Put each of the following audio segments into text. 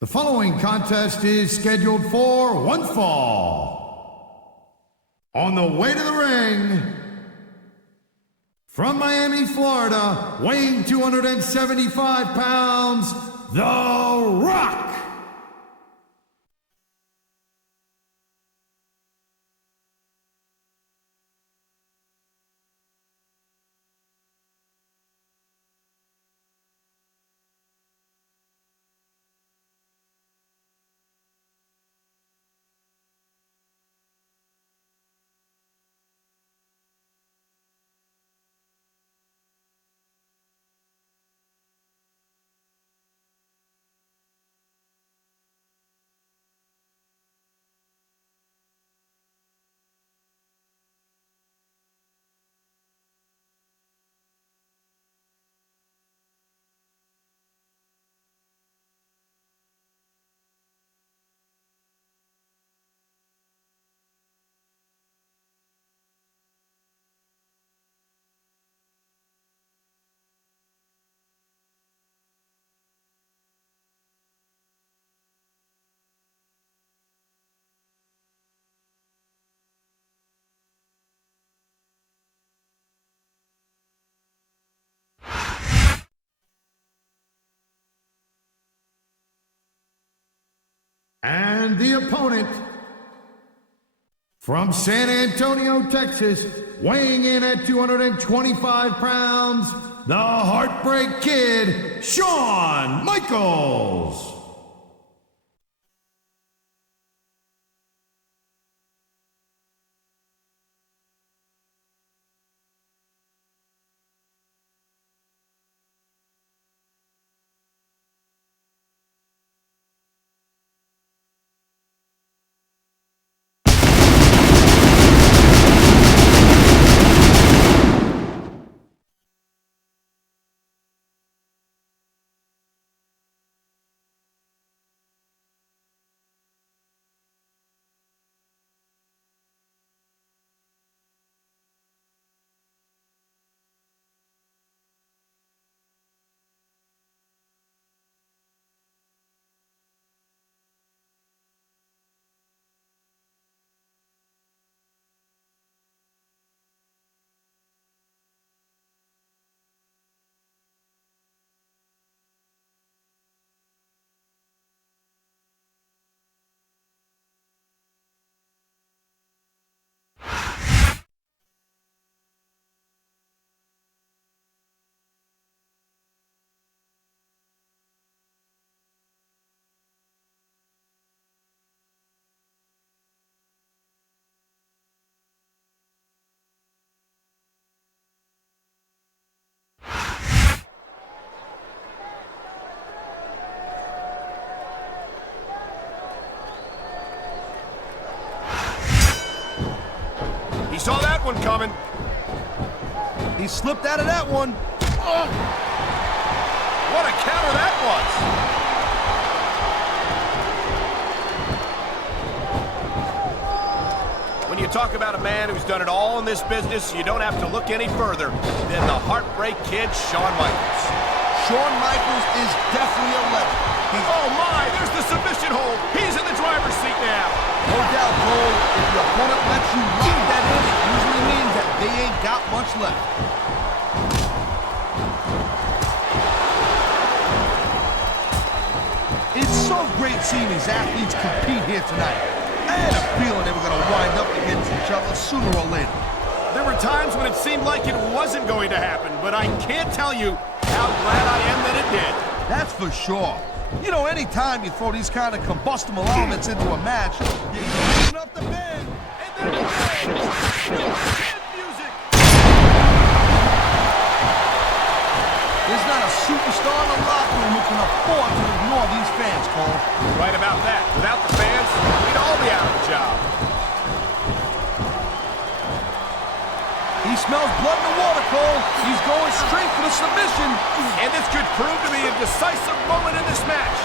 The following contest is scheduled for one fall. On the way to the ring, from Miami, Florida, weighing 275 pounds, The Rock. And the opponent, from San Antonio, Texas, weighing in at 225 pounds, the Heartbreak Kid, Shawn Michaels. He saw that one coming. He slipped out of that one. Oh, what a counter that was. When you talk about a man who's done it all in this business, you don't have to look any further than the Heartbreak Kid, Shawn Michaels. Shawn Michaels is definitely a legend. Oh my, there's the submission hold. He's in the driver's seat now. No doubt, Cole, if your opponent lets you lock that in, it usually means that they ain't got much left. It's so great seeing these athletes compete here tonight. I had a feeling they were going to wind up against each other sooner or later. There were times when it seemed like it wasn't going to happen, but I can't tell you how glad I am that it did. That's for sure. You know, anytime you throw these kind of combustible elements into a match, you get enough to bang, and then the bang, music. There's not a superstar in the locker room who can afford to ignore these fans, Cole. Right about that. Without the fans, we'd all be out of a job. He smells blood in the water, Cole. He's going straight for the submission. And this could prove to be a decisive moment in this match.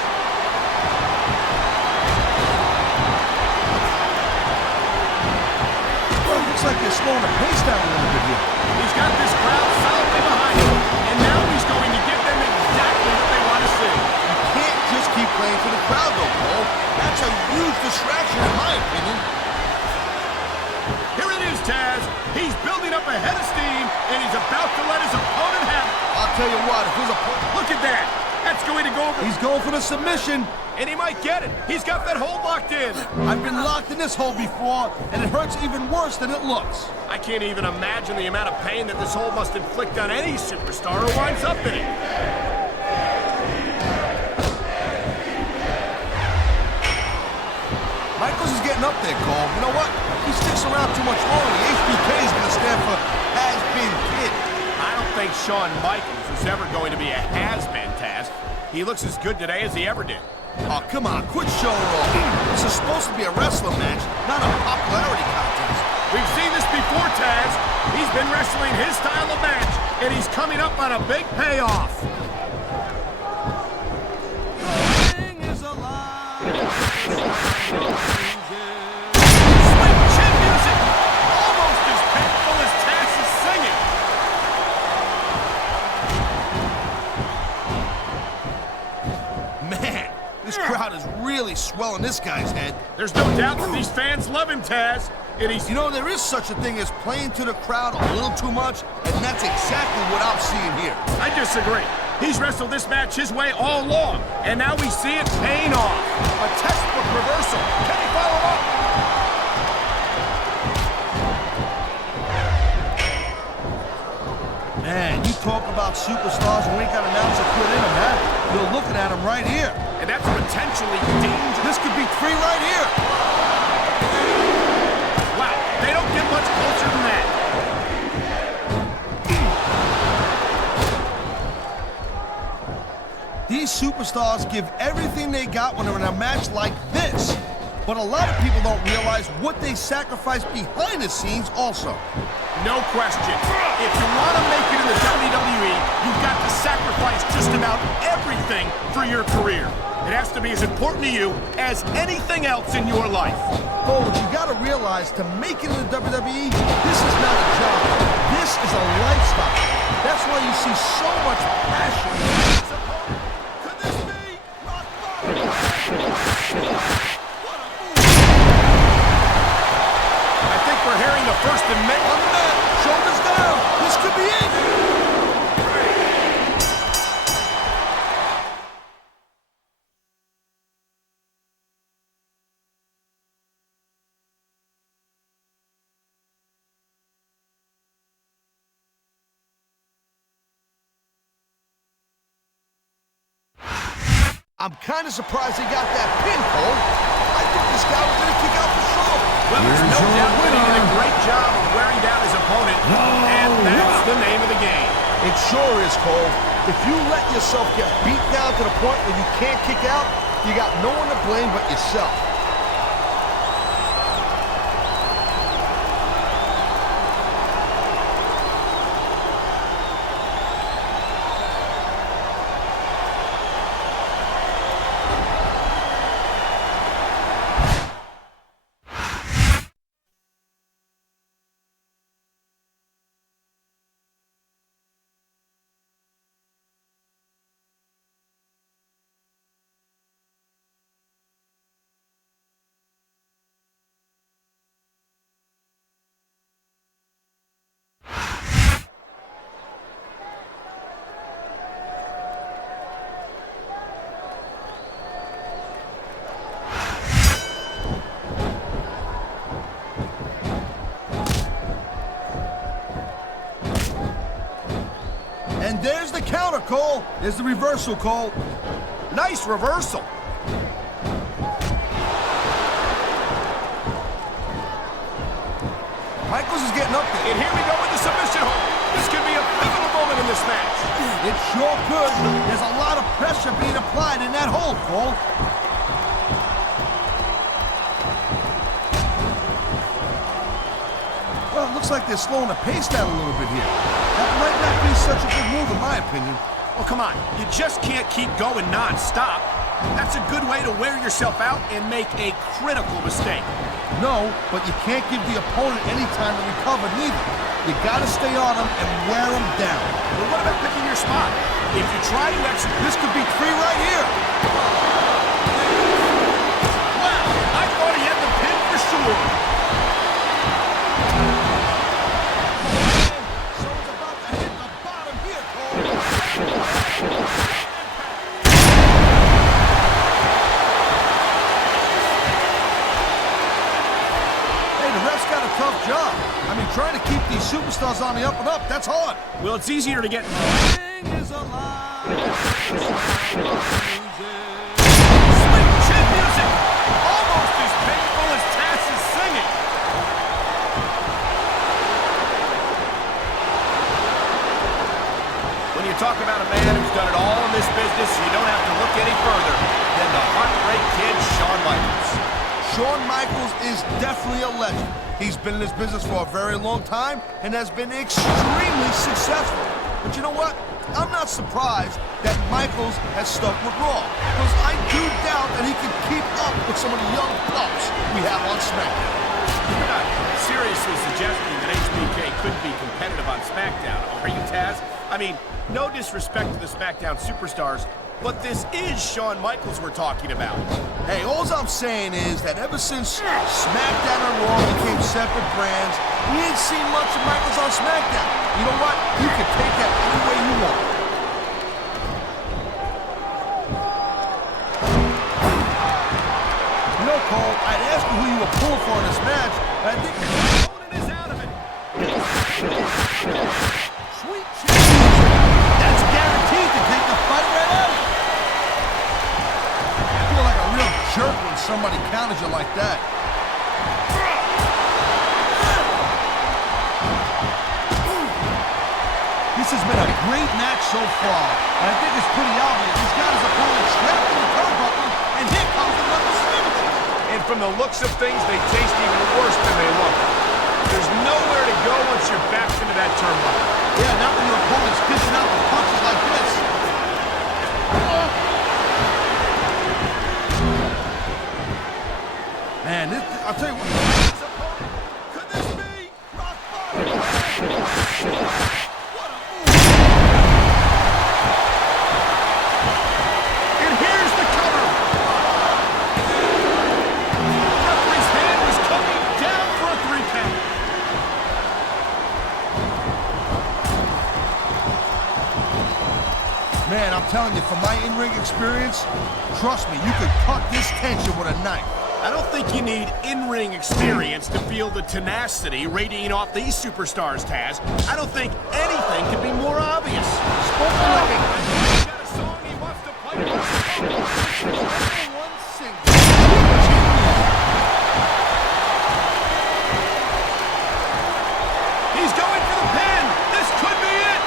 Well, it looks like they're slowing the pace down a little bit here. He's got this crowd solidly behind him, and now he's going to give them exactly what they want to see. You can't just keep playing for the crowd tell you what, if his opponent... Look at that. That's going to go over. He's going for the submission. And he might get it. He's got that hold locked in. I've been locked in this hole before, and it hurts even worse than it looks. I can't even imagine the amount of pain that this hold must inflict on any superstar who winds up in it. Michaels is getting up there, Cole. You know what? If he sticks around too much longer, the HBK is going to stand for has-been kid. I don't think Shawn Michaels is ever going to be a has-been, Taz. He looks as good today as he ever did. Oh, come on. Quit showing off. This is supposed to be a wrestling match, not a popularity contest. We've seen this before, Taz. He's been wrestling his style of match, and he's coming up on a big payoff. Sweet chin music! Almost as painful as Taz is singing. Man, this crowd is really swelling this guy's head. There's no doubt that these fans love him, Taz. And he's... You know, there is such a thing as playing to the crowd a little too much, and that's exactly what I'm seeing here. I disagree. He's wrestled this match his way all along, and now we see it paying off. A textbook reversal. Can he follow up? Man, you talk about superstars who ain't got an ounce of quit in them, huh? You're looking at them right here. And that's potentially dangerous. This could be 3 right here. Wow, they don't get much closer than that. These superstars give everything they got when they're in a match like this. But a lot of people don't realize what they sacrifice behind the scenes also. No question. If you want to make it in the WWE, you've got to sacrifice just about everything for your career. It has to be as important to you as anything else in your life. Oh, but you got to realize, to make it in the WWE, this is not a job. This is a lifestyle. That's why you see so much passion. Could this be rock bottom? I think we're hearing the first and many. On the mat, shoulders down. This could be it. I'm kind of surprised he got that pin, Cole. I thought this guy was going to kick out for sure. Well, there's no Here's your doubt that he did a winner. great job of wearing down his opponent, and that's the name of the game. It sure is, Cole. If you let yourself get beat down to the point where you can't kick out, you got no one to blame but yourself. And there's the counter, Cole. There's the reversal, Cole. Nice reversal. Michaels is getting up there. And here we go with the submission hold. This could be a pivotal moment in this match. It sure could. There's a lot of pressure being applied in that hold, Cole. Well, it looks like they're slowing the pace down a little bit here. That might not be such a good move, in my opinion. Well, come on. You just can't keep going non-stop. That's a good way to wear yourself out and make a critical mistake. No, but you can't give the opponent any time to recover, neither. You gotta stay on them and wear them down. But what about picking your spot? If you try to execute... This could be 3 right here. Wow, I thought he had the pin for sure. So it's about to hit the bottom here, Cole. superstars on the up and up. That's hard. Well, it's easier to get... Ring is alive. Sweet chin music! Almost as painful as Taz's singing. When you talk about a man who's done it all in this business, you don't have to look any further than the Heartbreak Kid, Shawn Michaels. Shawn Michaels is definitely a legend. He's been in this business for a very long time and has been extremely successful. But you know what? I'm not surprised that Michaels has stuck with Raw, because I do doubt that he can keep up with some of the young pups we have on SmackDown. You're not seriously suggesting that HBK couldn't be competitive on SmackDown, are you, Taz? I mean, no disrespect to the SmackDown superstars, but this is Shawn Michaels we're talking about. Hey, all I'm saying is that ever since SmackDown and Raw became separate brands, we ain't seen much of Michaels on SmackDown. You know what? You can take that any way you want. You know, Cole, I'd ask you who you were pulling for in this match, but I think Ronan is out of it. sweet Jesus, that's guaranteed to take the fight right out. I feel like a real jerk when somebody counters you like that. This has been a great match so far, and I think it's pretty obvious he's got his opponent trapped in the turnbuckle, and here comes another signature. And from the looks of things, they taste even worse than they look. There's nowhere to go once you're backed into that turnbuckle. Yeah, not when your opponent's dishing out the punches like this. Man, I'll tell you what. Could this be Rock Bottom? What a move! And here's the cover. The referee's hand was coming down for a 3 count. Man, I'm telling you, from my in-ring experience, trust me, you could cut this tension with a knife. I don't think you need in-ring experience to feel the tenacity radiating off these superstars, Taz. I don't think anything could be more obvious. Spoken like a He's got a song he wants to play. one single. He's going for the pin. This could be it.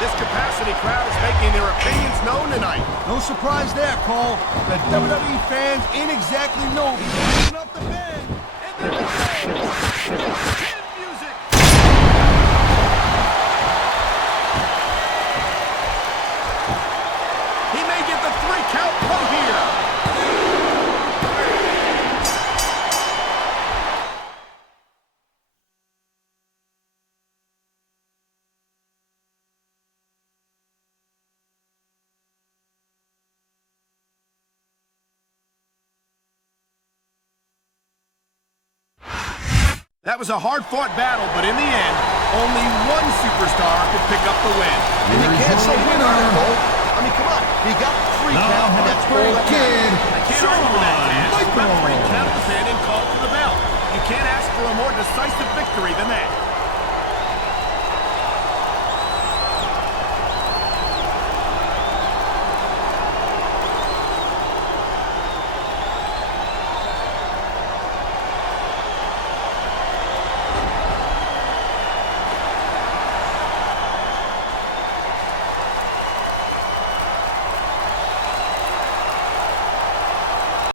This capacity crowd is making their opinions known tonight. No surprise there, Cole. The WWE fans ain't exactly known for picking up the band. And there it goes. Pin music. He may get the 3 count from here. That was a hard-fought battle, but in the end, only one superstar could pick up the win. And you can't say winner, Cole. I mean, come on. He got the 3 count, and that's all that Kid, I can't argue with that, man. Michaels. Referee counted the pin and called for the bell. You can't ask for a more decisive victory than that.